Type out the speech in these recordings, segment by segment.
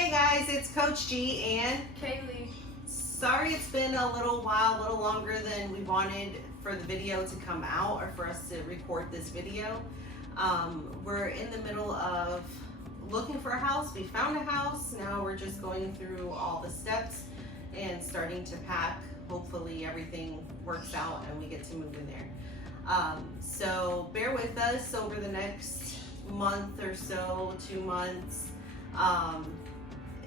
Hey guys, it's Coach G and Kaylee. Sorry it's been a little while, a little longer than we wanted for the video to come out or for us to record this video. We're in the middle of looking for a house. We found a house. Now we're just going through all the steps and starting to pack. Hopefully everything works out and we get to move in there. So bear with us over the next month or so, 2 months.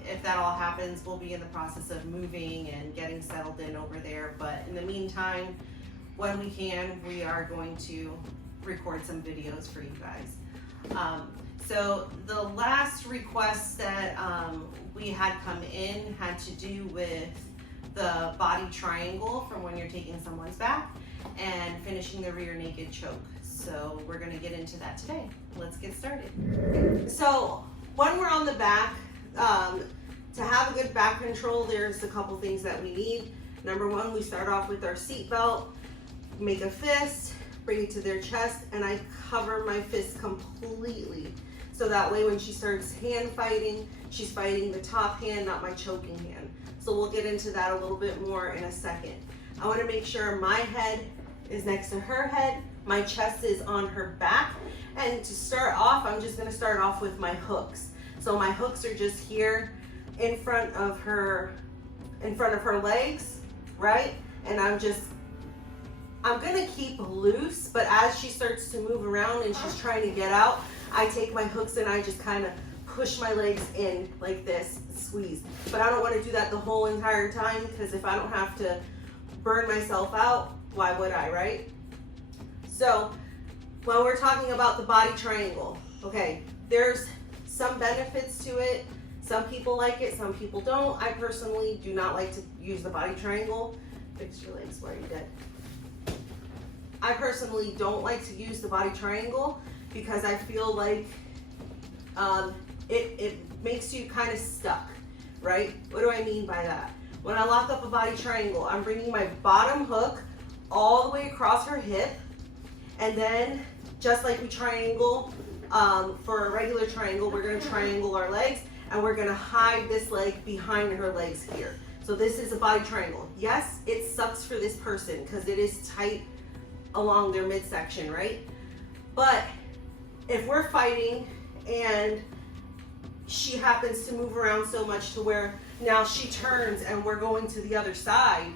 If that all happens, we'll be in the process of moving and getting settled in over there. But in the meantime, when we can, we are going to record some videos for you guys. So the last request that we had come in had to do with the body triangle from when you're taking someone's back and finishing the rear naked choke. So we're gonna get into that today. Let's get started. So when we're on the back, to have a good back control, there's a couple things that we need. Number one, we start off with our seat belt, make a fist, bring it to their chest, and I cover my fist completely. So that way when she starts hand fighting, she's fighting the top hand, not my choking hand. So we'll get into that a little bit more in a second. I wanna make sure my head is next to her head, my chest is on her back, and to start off, I'm just gonna start off with my hooks. So my hooks are just here in front of her legs, right? And I'm gonna keep loose, but as she starts to move around and she's trying to get out, I take my hooks and I just kind of push my legs in like this, squeeze. But I don't want to do that the whole entire time, because if I don't have to burn myself out, why would I, right? So when we're talking about the body triangle, okay, there's some benefits to it. Some people like it, some people don't. I personally do not like to use the body triangle. Fix your legs while you're dead. I personally don't like to use the body triangle because I feel like it makes you kind of stuck, right? What do I mean by that? When I lock up a body triangle, I'm bringing my bottom hook all the way across her hip, and then just like we triangle, for a regular triangle, we're gonna triangle our legs, and we're gonna hide this leg behind her legs here. So this is a body triangle. Yes, it sucks for this person because it is tight along their midsection, right? But if we're fighting and she happens to move around so much to where now she turns and we're going to the other side,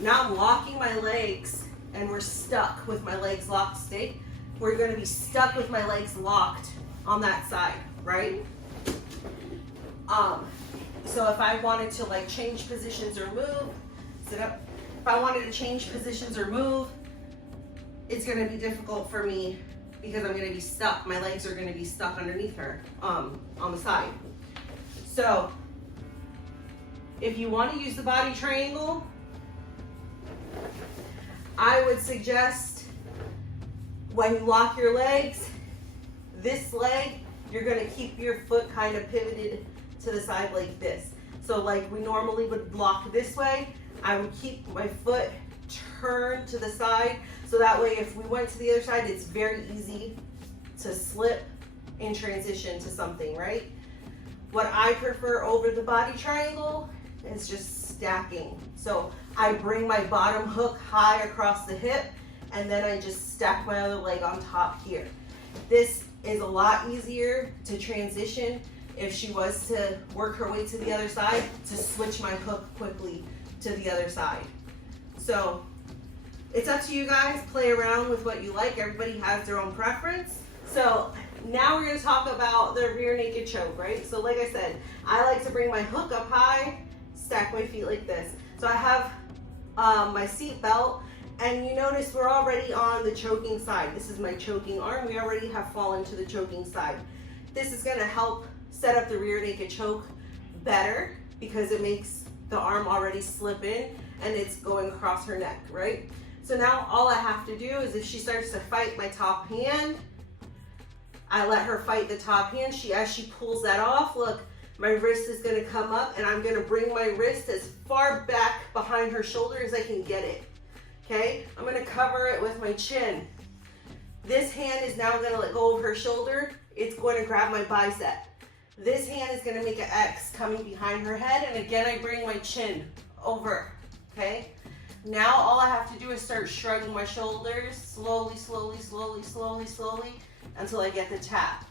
now I'm locking my legs and we're stuck with my legs locked straight. We're gonna be stuck with my legs locked on that side, right? So if I wanted to like change positions or move, sit up. If I wanted to change positions or move, it's gonna be difficult for me because I'm gonna be stuck. My legs are gonna be stuck underneath her, on the side. So if you wanna use the body triangle, I would suggest when you lock your legs, this leg, you're gonna keep your foot kind of pivoted to the side like this. So like we normally would lock this way, I would keep my foot turned to the side, so that way if we went to the other side, it's very easy to slip in transition to something, right? What I prefer over the body triangle is just stacking. So I bring my bottom hook high across the hip, and then I just stack my other leg on top here. This is a lot easier to transition if she was to work her way to the other side, to switch my hook quickly to the other side. So it's up to you guys, play around with what you like. Everybody has their own preference. So now we're gonna talk about the rear naked choke, right? So like I said, I like to bring my hook up high, stack my feet like this. So I have my seat belt, and you notice we're already on the choking side. This is my choking arm. We already have fallen to the choking side. This is gonna help set up the rear naked choke better because it makes the arm already slip in and it's going across her neck, right? So now all I have to do is if she starts to fight my top hand, I let her fight the top hand. As she pulls that off, look, my wrist is gonna come up and I'm gonna bring my wrist as far back behind her shoulder as I can get it, okay? I'm gonna cover it with my chin. This hand is now gonna let go of her shoulder. It's going to grab my bicep. This hand is gonna make an X coming behind her head, and again, I bring my chin over, okay? Now all I have to do is start shrugging my shoulders slowly, slowly, slowly, slowly, slowly, until I get the tap.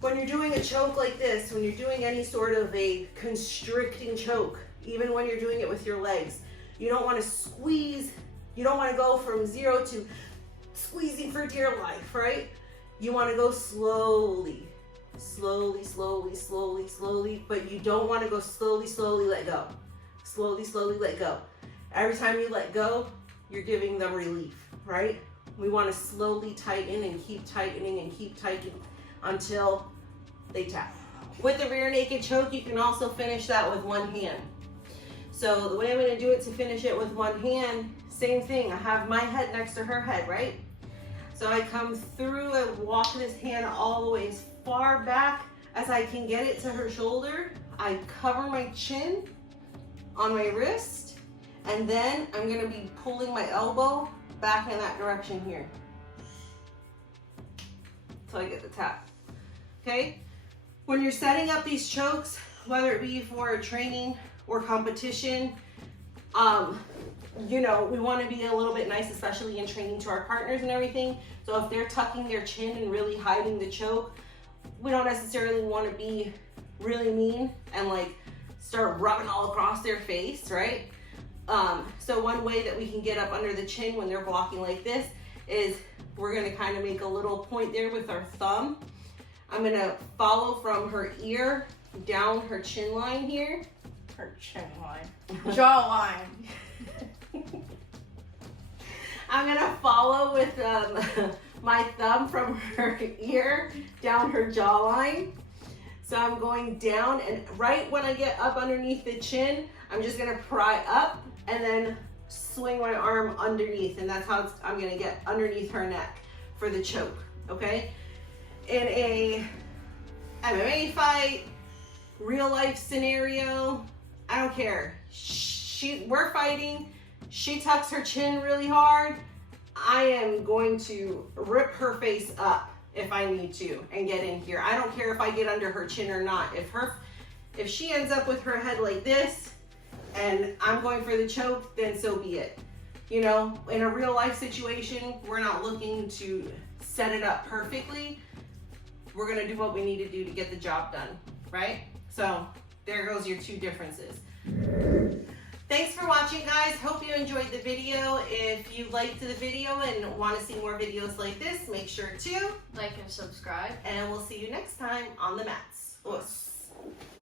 When you're doing a choke like this, when you're doing any sort of a constricting choke, even when you're doing it with your legs, you don't want to squeeze, you don't want to go from 0 to squeezing for dear life, right? You want to go slowly, slowly, slowly, slowly, slowly, but you don't want to go slowly, slowly, let go. Slowly, slowly, let go. Every time you let go, you're giving them relief, right? We want to slowly tighten and keep tightening and keep tightening until they tap. With the rear naked choke, you can also finish that with one hand. So the way I'm going to do it to finish it with one hand, same thing. I have my head next to her head, right? So I come through and walk this hand all the way as far back as I can get it to her shoulder. I cover my chin on my wrist, and then I'm going to be pulling my elbow back in that direction here until I get the tap. Okay? When you're setting up these chokes, whether it be for training or competition, you know, we want to be a little bit nice, especially in training to our partners and everything. So if they're tucking their chin and really hiding the choke, we don't necessarily want to be really mean and like start rubbing all across their face, right? So one way that we can get up under the chin when they're blocking like this is we're going to kind of make a little point there with our thumb. I'm going to follow from her ear down her chin line here. Her chin line. Jaw line. I'm going to follow with my thumb from her ear down her jawline. So I'm going down, and right when I get up underneath the chin, I'm just going to pry up and then swing my arm underneath, and that's how I'm going to get underneath her neck for the choke, okay? In a MMA fight, real life scenario, I don't care. We're fighting, she tucks her chin really hard, I am going to rip her face up if I need to and get in here. I don't care if I get under her chin or not. If she ends up with her head like this and I'm going for the choke, then so be it. You know, in a real life situation, we're not looking to set it up perfectly. We're gonna do what we need to do to get the job done, right? So there goes your two differences. Thanks for watching, guys. Hope you enjoyed the video. If you liked the video and want to see more videos like this, make sure to like and subscribe. And we'll see you next time on the mats.